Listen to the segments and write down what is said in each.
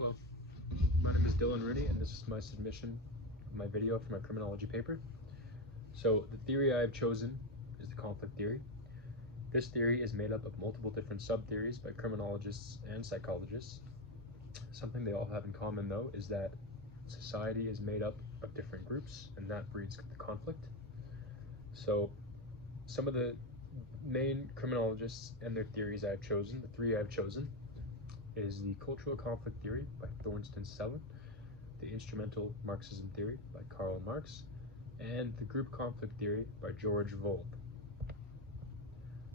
Hello, my name is Dylan Rooney, and this is my submission of my video for my criminology paper. So the theory I have chosen is the conflict theory. This theory is made up of multiple different sub-theories by criminologists and psychologists. Something they all have in common, though, is that society is made up of different groups, and that breeds the conflict. So some of the main criminologists and their theories I have chosen, the three I have chosen, is the cultural conflict theory by Thorsten Selin, the instrumental Marxism theory by Karl Marx, and the group conflict theory by George Volk.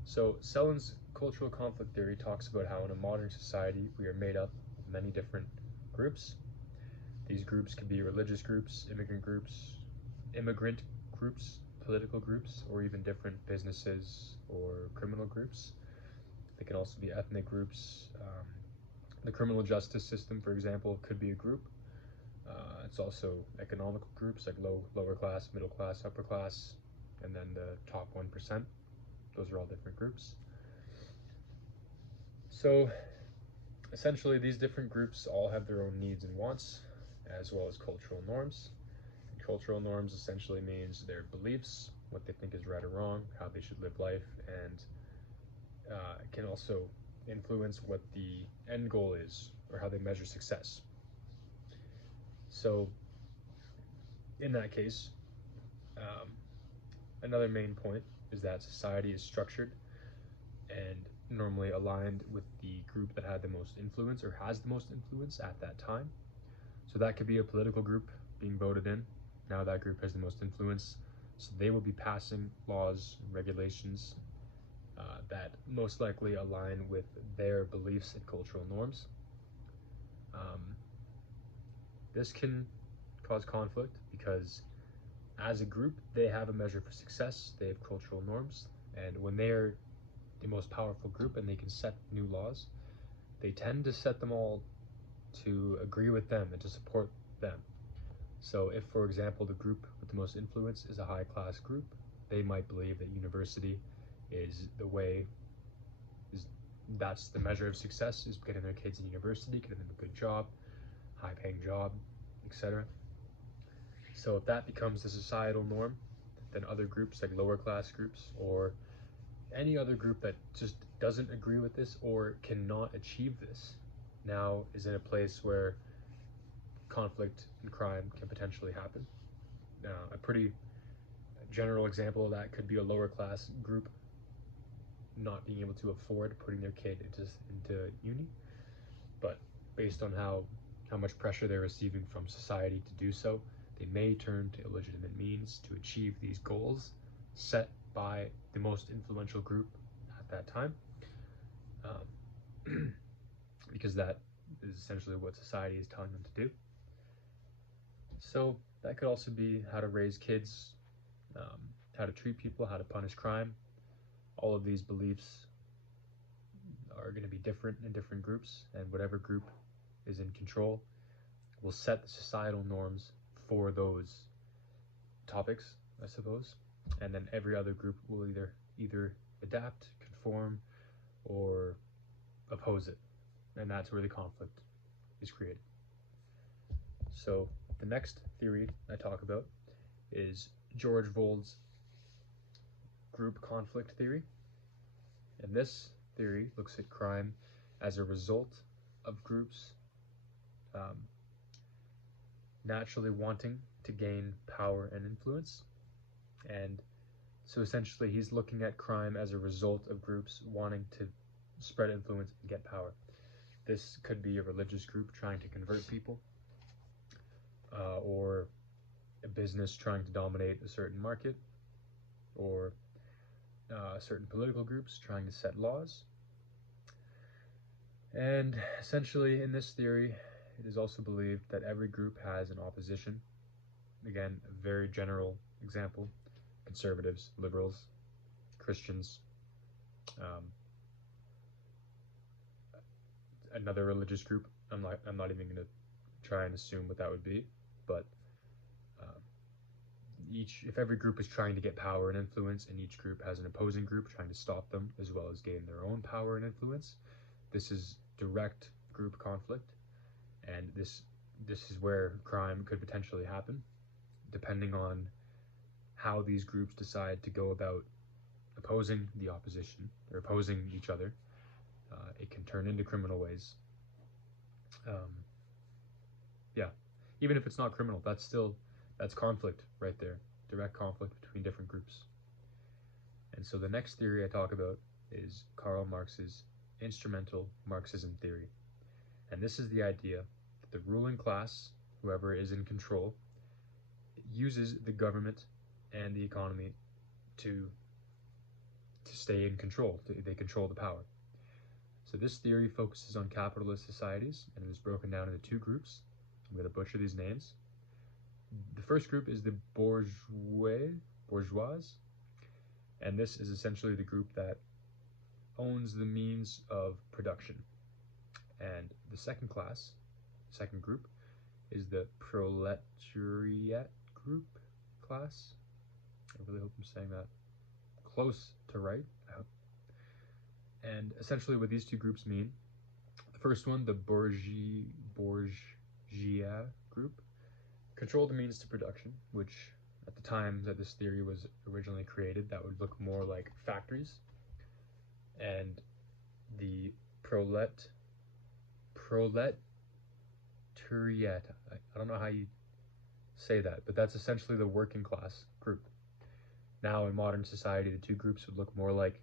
So Selin's cultural conflict theory talks about how in a modern society we are made up of many different groups. These groups can be religious groups, immigrant groups, political groups, or even different businesses or criminal groups. They can also be ethnic groups. The criminal justice system, for example, could be a group. It's also economical groups like lower class, middle class, upper class, and then the top 1%. Those are all different groups. So essentially these different groups all have their own needs and wants, as well as cultural norms. And cultural norms essentially means their beliefs, what they think is right or wrong, how they should live life, and it can also influence what the end goal is or how they measure success. So in that case, another main point is that society is structured and normally aligned with the group that had the most influence or has the most influence at that time. So that could be a political group being voted in. Now that group has the most influence, so they will be passing laws and regulations that most likely align with their beliefs and cultural norms. This can cause conflict because as a group, they have a measure for success, they have cultural norms, and when they're the most powerful group and they can set new laws, they tend to set them all to agree with them and to support them. So if, for example, the group with the most influence is a high-class group, they might believe that university is the way, that's the measure of success, is getting their kids in university, getting them a good job, high-paying job, etc. So if that becomes the societal norm, then other groups like lower class groups or any other group that just doesn't agree with this or cannot achieve this now is in a place where conflict and crime can potentially happen. A pretty general example of that could be a lower class group not being able to afford putting their kid into uni, but based on how much pressure they're receiving from society to do so, they may turn to illegitimate means to achieve these goals set by the most influential group at that time, because that is essentially what society is telling them to do. So that could also be how to raise kids, how to treat people, how to punish crime. All of these beliefs are going to be different in different groups, and whatever group is in control will set the societal norms for those topics, I suppose, and then every other group will either adapt, conform, or oppose it, and that's where the conflict is created. So the next theory I talk about is George Vold's group conflict theory, and this theory looks at crime as a result of groups naturally wanting to gain power and influence. And so essentially he's looking at crime as a result of groups wanting to spread influence and get power. This could be a religious group trying to convert people, or a business trying to dominate a certain market, or certain political groups trying to set laws. And essentially in this theory, it is also believed that every group has an opposition. Again, a very general example: conservatives, liberals, Christians, another religious group. I'm not even going to try and assume what that would be, but if every group is trying to get power and influence, and each group has an opposing group trying to stop them as well as gain their own power and influence, this is direct group conflict. And this is where crime could potentially happen, depending on how these groups decide to go about opposing the opposition or opposing each other. It can turn into criminal ways. Um, yeah, even if it's not criminal, that's conflict right there, direct conflict between different groups. And so the next theory I talk about is Karl Marx's instrumental Marxism theory. And this is the idea that the ruling class, whoever is in control, uses the government and the economy to stay in control. They control the power. So this theory focuses on capitalist societies, and it is broken down into two groups. I'm going to butcher these names. The first group is the bourgeois, and this is essentially the group that owns the means of production. And the second group, is the proletariat group class. I really hope I'm saying that close to right. And essentially what these two groups mean, the first one, the bourgeois group, control the means to production, which at the time that this theory was originally created, that would look more like factories. And the proletariat, I don't know how you say that, but that's essentially the working class group. Now in modern society, the two groups would look more like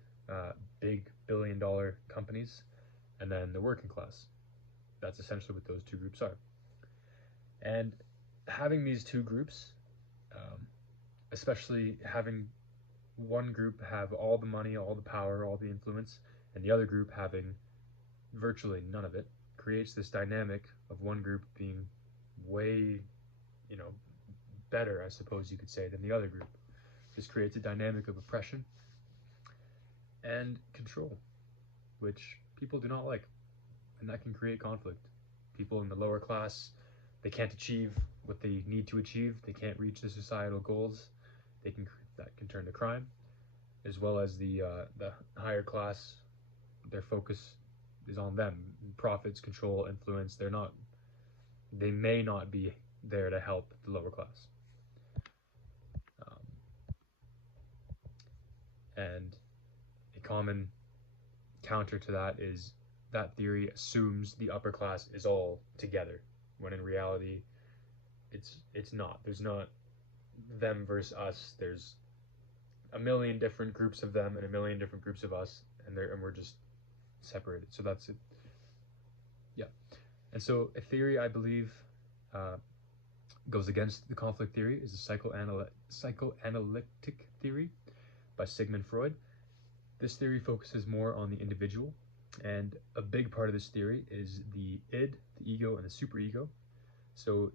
big billion-dollar companies, and then the working class. That's essentially what those two groups are. And having these two groups, especially having one group have all the money, all the power, all the influence, and the other group having virtually none of it, creates this dynamic of one group being way, better, I suppose you could say, than the other group. This creates a dynamic of oppression and control, which people do not like, and that can create conflict. People in the lower class, they can't achieve what they need to achieve. They can't reach the societal goals. That can turn to crime, as well as the higher class. Their focus is on them, profits, control, influence. They may not be there to help the lower class. And a common counter to that is that theory assumes the upper class is all together, when in reality it's not. There's not them versus us. There's a million different groups of them and a million different groups of us, and we're just separated. So that's it. Yeah. And so a theory I believe goes against the conflict theory is the psychoanalytic theory by Sigmund Freud. This theory focuses more on the individual, and a big part of this theory is the id, the ego, and the superego. So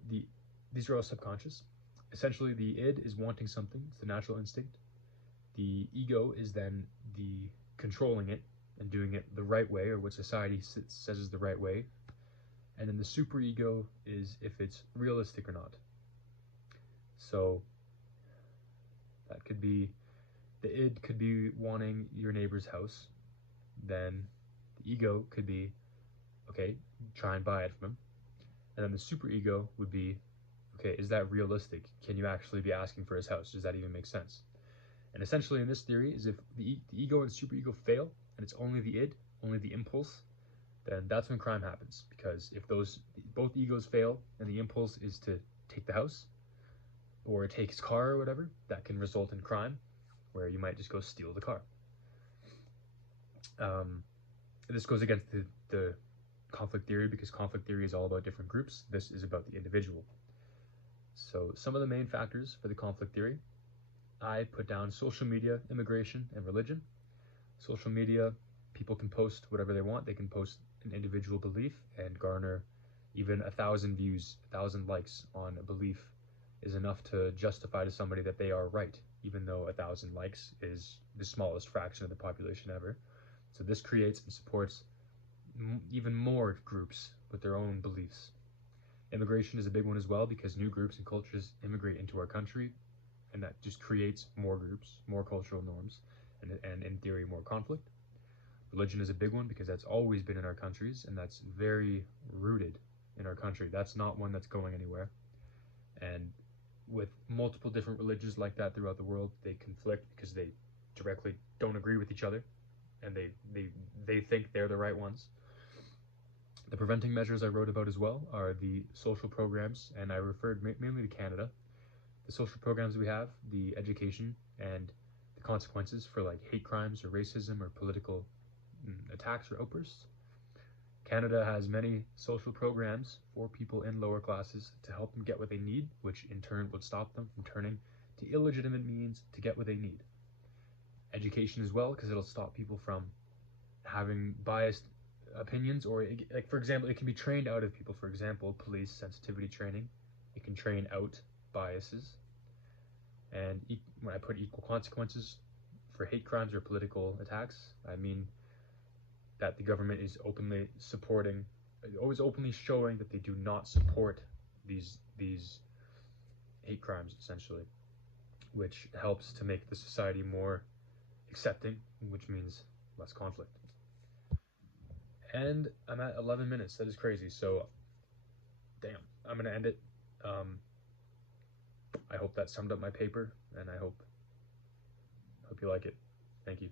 these are all subconscious. Essentially, the id is wanting something, it's the natural instinct. The ego is then the controlling it and doing it the right way, or what society says is the right way. And then the superego is if it's realistic or not. So that could be, the id could be wanting your neighbor's house. Then the ego could be, okay, try and buy it from him. And then the superego would be, okay, is that realistic? Can you actually be asking for his house? Does that even make sense? And essentially in this theory is if the ego and superego fail, and it's only the id, only the impulse, then that's when crime happens. Because if both egos fail and the impulse is to take the house or take his car or whatever, that can result in crime, where you might just go steal the car. This goes against the conflict theory, because conflict theory is all about different groups. This is about the individual. So some of the main factors for the conflict theory, I put down social media, immigration, and religion. Social media, people can post whatever they want. They can post an individual belief and garner even 1,000 views, 1,000 likes on a belief is enough to justify to somebody that they are right, even though 1,000 likes is the smallest fraction of the population ever. So this creates and supports even more groups with their own beliefs. Immigration is a big one as well, because new groups and cultures immigrate into our country, and that just creates more groups, more cultural norms, and in theory, more conflict. Religion is a big one, because that's always been in our countries, and that's very rooted in our country. That's not one that's going anywhere. And with multiple different religions like that throughout the world, they conflict because they directly don't agree with each other, and they think they're the right ones. The preventing measures I wrote about as well are the social programs, and I referred mainly to Canada. The social programs we have, the education, and the consequences for like hate crimes or racism or political attacks or outbursts. Canada has many social programs for people in lower classes to help them get what they need, which in turn would stop them from turning to illegitimate means to get what they need. Education as well, because it'll stop people from having biased opinions, or like for example, it can be trained out of people. For example, police sensitivity training, it can train out biases. And when I put equal consequences for hate crimes or political attacks, I mean that the government is openly supporting, always openly showing that they do not support these hate crimes, essentially, which helps to make the society more accepting, which means less conflict. And I'm at 11 minutes. That is crazy. So, damn, I'm gonna end it. I hope that summed up my paper, and I hope you like it. Thank you.